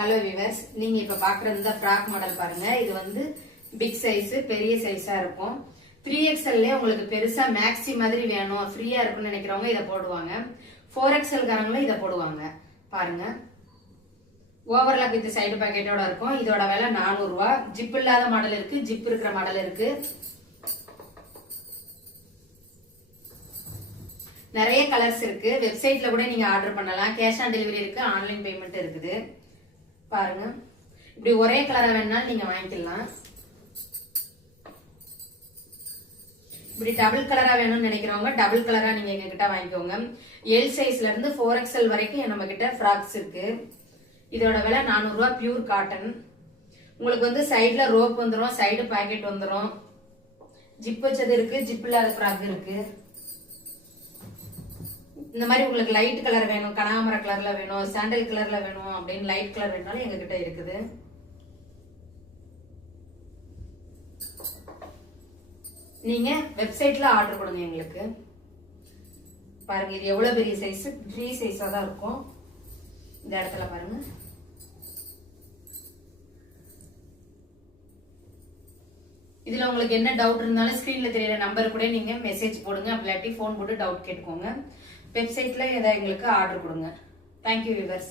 Hello viewers, நீங்க இப்ப பாக்குறது இந்த ஃப்ராக் மாடல் பாருங்க. இது வந்து பிக் சைஸ், பெரிய சைஸா இருக்கும். 3XL உங்களுக்கு பெருசா மேக்ஸி மாதிரி வேணும், ஃப்ரீயா இருக்கும்னு நினைக்கிறவங்க இதை போடுவாங்க. 4XL காரங்களும் இதை போடுவாங்க. பாருங்க, ஓவர்லாக் வித் சைடு பாக்கெட்டோட இருக்கும். இதோட விலை 400 ரூபாய். ஜிப் இல்லாத மாடல் இருக்கு, ஜிப் இருக்கிற மாடல் இருக்கு. நிறைய கலர்ஸ் இருக்கு. வெப்சைட்ல கூட நீங்க ஆர்டர் பண்ணலாம். கேஷ் ஆன் டெலிவரி இருக்கு, ஆன்லைன் பேமெண்ட் இருக்குது. பாருங்க, இப்படி ஒரே கலரா வேணாலும் நீங்க வாங்கிக்கலாம். இப்படி டபுள் கலரா வேணும்னு நினைக்கிறவங்க டபுள் கலரா நீங்க எங்க கிட்ட வாங்கிக்கோங்க. எல் சைஸ்ல இருந்து 4XL வரைக்கும் நம்ம கிட்ட ஃப்ராக்ஸ் இருக்கு. இதோட விலை 400 ரூபாய். Pure cotton. உங்களுக்கு வந்து சைட்ல ரோப் வந்துடும், சைடு பாக்கெட் வந்துடும். ஜிப் வச்சது இருக்கு, ஜிப் இல்லாத ஃப்ராக் இருக்கு. இந்த மாதிரி உங்களுக்கு லைட் கலர் வேணும், கனகாமர கலர்ல வேணும், சாண்டல் கலர்ல வேணும் அப்படின்னு லைட் கலர் வேணாலும் எங்க கிட்ட இருக்குது. நீங்க வெப்சைட்ல ஆர்டர் கொடுங்க எங்களுக்கு. பாருங்க, இது எவ்வளவு பெரிய சைஸ், 3 சைஸா தான் இருக்கும். இந்த இடத்துல பாருங்க. இதுல உங்களுக்கு என்ன டவுட் இருந்தாலும் ஸ்கிரீன்ல தெரியற நம்பர் கூட நீங்க மெசேஜ் போடுங்க. அப்படி போன் போட்டு டவுட் கேட்டுக்கோங்க. வெப்சைட்ல எங்களுக்கு ஆர்டர் கொடுங்க. Thank you viewers.